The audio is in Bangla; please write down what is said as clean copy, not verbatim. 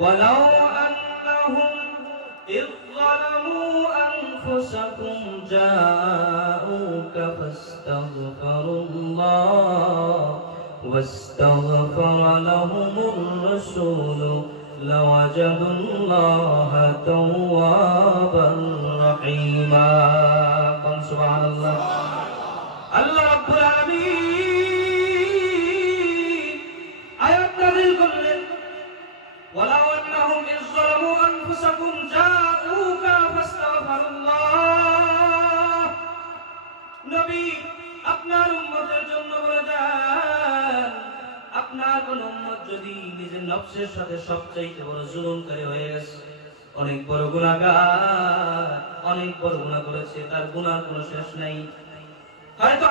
ওয়ালাউ আন্নাহুম ইয যালামু আনফুসাকুম জাউকা ফাস্তাগফিরুল্লাহ ওয়াস্তাগফারা লাহুমুর রাসূল লাওয়াজাদুল্লাহা তাওয়াবার রহিমা। সুবহানাল্লাহ। আল্লাহ রাব্বুল আলামিন আয়াত নাযিল করলেন, ওয়ালাউ আন্নাহুম ইয যালামু আনফুসাকুম জাউকা ফাস্তাগফিরুল্লাহ। নবী আপনার উম্মতের জন্য বলে দেন, আপনার কোন উম্মত যদি নিজের নফসের সাথে সবচাইতে বড় জুলুমকারী হয়ে গেছে, অনেক বড় গুনাহগার, অনেক বড় গুনাহ করেছে, তার গুনার কোনো শেষ নাই, হয়তো